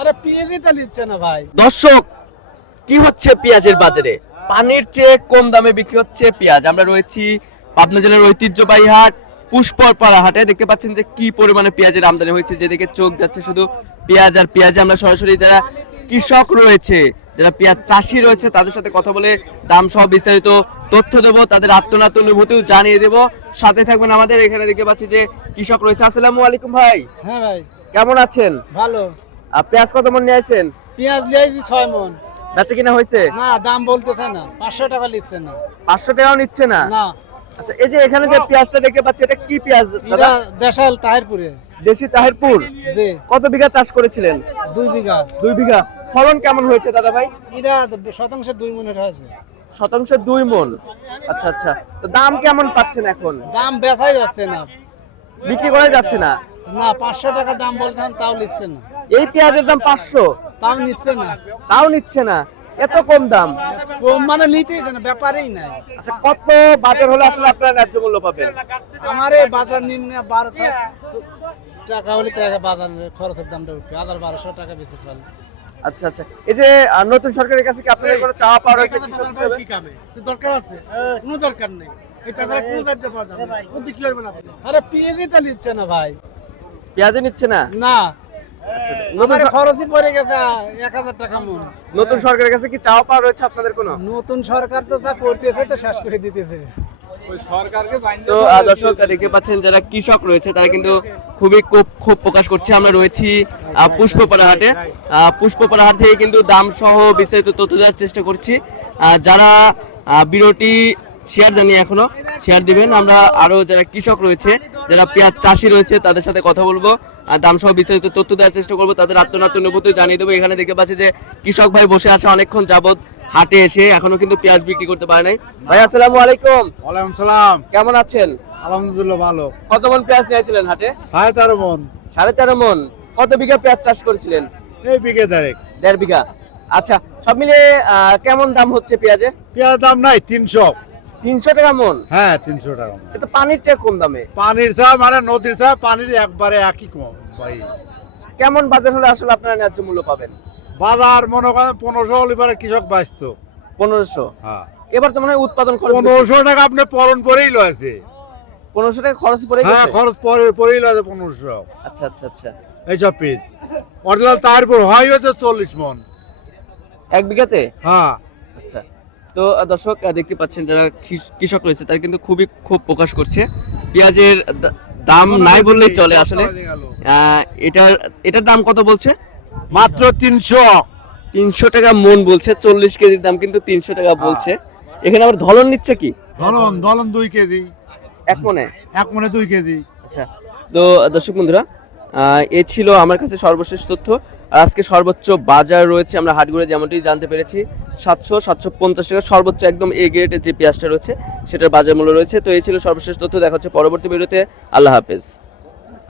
আরে পেঁয়াজই তো নিচ্ছে না ভাই। দর্শক, কি হচ্ছে পেঁয়াজের বাজারে? পানির চেয়ে কম দামে বিক্রি হচ্ছে পেঁয়াজ। আমরা রয়েছি পাবনা জেলার ঐতিহ্যবাহী হাট পুষ্পরপাড়া হাটে। দেখতে পাচ্ছেন যে কি পরিমাণে পেঁয়াজের আমদানি হয়েছে, যেদিকে চোখ যাচ্ছে শুধু পেঁয়াজ আর পেঁয়াজ। আমরা সরাসরি যারা কৃষক রয়েছে, যারা পেঁয়াজ চাষি রয়েছে, তাদের সাথে কথা বলে দাম সহ বিস্তারিত তথ্য দেবো, তাদের আত্মনাত অনুভূতিও জানিয়ে দেবো। সাথে থাকবেন আমাদের। এখানে দেখতে পাচ্ছি যে কৃষক রয়েছে। আসসালামু আলাইকুম ভাই, হ্যাঁ ভাই, কেমন আছেন? ভালো। পেঁয়াজ কত মন নিয়ে আসেন? পেঁয়াজ লিয়েছি 6 মন। বেচা কিনা হয়েছে? না, দাম বলতেছে না, 500 টাকা লিখছে না। 500 টাকাও নিচ্ছে না? না। আচ্ছা, এই যে এখানে যে পেঁয়াজটা দেখতে পাচ্ছি, এটা কি পেঁয়াজ এটা দাদা? দেশাল তাহিরপুরে। দেশি তাহিরপুর। জি। কত বিঘা চাষ করেছিলেন? 2 বিঘা। 2 বিঘা। ফলন কেমন হয়েছে দাদা ভাই? এটা শতাংশে 2 মনের হয়েছে। শতাংশে 2 মণ। আচ্ছা আচ্ছা, তো দাম কেমন পাচ্ছেন এখন? দাম বেচাই যাচ্ছে না, বিক্রি করা যাচ্ছে না? না 500 টাকা দাম বলতাম, তাও নিচ্ছে না। এই পেঁয়াজের দাম 500, তাও নিচ্ছে না। তাও নিচ্ছে না? এত কম দাম? কম মানে নিতেই না, ব্যাপারেই নাই। আচ্ছা, কত বাজার হলে আসলে আপনারা ন্যায্য মূল্য পাবেন? আমার এই বাজার নিম্ন 12 টাকা হলে টাকা বাজার খরচের দামটা উঠবে, 1200 টাকা বেশি ফেল। আচ্ছা আচ্ছা, এই যে নতুন সরকারের কাছে কি আপনাদের কোনো চাওয়া পাওয়া রয়েছে কৃষক হিসেবে? দরকার আছে? কোনো দরকার নেই। এই টাকাটা কোনো কাটতে পারবেন না। ওতে কি করবেন আপনি? আরে পেঁয়াজই তো নিচ্ছে না ভাই। পেঁয়াজে নিচ্ছে না? না, নতুন আমার খরচই পড়ে গেছে 1000 টাকা মন। নতুন সরকারের কাছে কি চাওয়া পাওয়া রয়েছে আপনাদের কোনো? নতুন সরকার তো যা করতেছে তো শেষ করে দিতেছে। ওই সরকারকে তো দর্শক দেখতে পাচ্ছেন যারা কৃষক রয়েছে তারা কিন্তু খুবই ক্ষোভ প্রকাশ করছে। আমরা রয়েছি পুষ্পপাড়া হাটে। পুষ্পপাড়া হাট থেকে কিন্তু দাম সহ বিস্তারিত তথ্য দেওয়ার চেষ্টা করছি। যারা ভিডিওটি শেয়ার দেননি এখনো, শেয়ার দিবেন। আমরা আরো যারা কৃষক রয়েছে, যারা পেঁয়াজ চাষি রয়েছে, তাদের সাথে কথা বলবো, দাম সহ বিস্তারিত তথ্য দেওয়ার চেষ্টা করবো, তাদের আত্মনাত অনুভূতি জানিয়ে দেবো। এখানে দেখতে পাচ্ছি যে কৃষক ভাই বসে আছে অনেকক্ষণ যাবত হাটে এসে, এখনো কিন্তু পেঁয়াজ বিক্রি করতে পারে নাই। ভাই আসসালামু আলাইকুম। ওয়ালাইকুম সালাম। কেমন আছেন? আলহামদুলিল্লাহ ভালো। কত মন পেঁয়াজ নিয়েছিলেন হাটে? 13.5 মন। 13.5 মন। কত বিঘা পেঁয়াজ চাষ করেছিলেন? এই বিঘে দাঁড়েক 1.5 বিঘা। আচ্ছা, সব মিলে কেমন দাম হচ্ছে পেঁয়াজে? পেঁয়াজ দাম নাই 300। 300 টাকা মন? হ্যাঁ 300 টাকা। এটা পানির চেয়ে কম দামে। পানির চা মানে নদীর চা, পানির একবারে একই কম ভাই। কেমন বাজার হলে আসলে আপনারা ন্যায্য মূল্য পাবেন? বাজার মনে করেন 1500 হলে পরে কৃষক বাঁচত। 1500? হ্যাঁ, এবার তো মনে হয় উৎপাদন খরচ 1500 টাকা আপনি পরন পরেই লয়েছে। 1500 টাকা খরচ পড়ে হ্যাঁ, গেছে? খরচ পরেই লয়েছে 1500। আচ্ছা আচ্ছা আচ্ছা। এইসব পিস অরিজিনাল তারপর হয় হচ্ছে 40 মন 1 বিঘাতে? হ্যাঁ। আচ্ছা, তো দর্শক দেখতে পাচ্ছেন যারা কৃষক রয়েছে তারা কিন্তু খুবই ক্ষোভ প্রকাশ করছে। পেঁয়াজের দাম নাই বললেই চলে আসলে। এটার দাম কত বলছে? মাত্র 300। 300 টাকা মন বলছে। 40 কেজির দাম কিন্তু 300 টাকা বলছে। এখানে আবার ধলন নিচ্ছে কি? ধলন 2 কেজি। 1 মনে? 1 মনে 2 কেজি। আচ্ছা, তো দর্শক বন্ধুরা, এ ছিল আমার কাছে সর্বশেষ তথ্য। আর আজকে সর্বোচ্চ বাজার রয়েছে, আমরা হাট ঘুরে যেমনটি জানতে পেরেছি, 700-750 টাকা সর্বোচ্চ একদম এ গ্রেডের যে পেঁয়াজটা রয়েছে সেটার বাজার মূল্য রয়েছে। তো এই ছিল সর্বশেষ তথ্য। দেখা হচ্ছে পরবর্তী ভিডিওতে। আল্লাহ হাফেজ।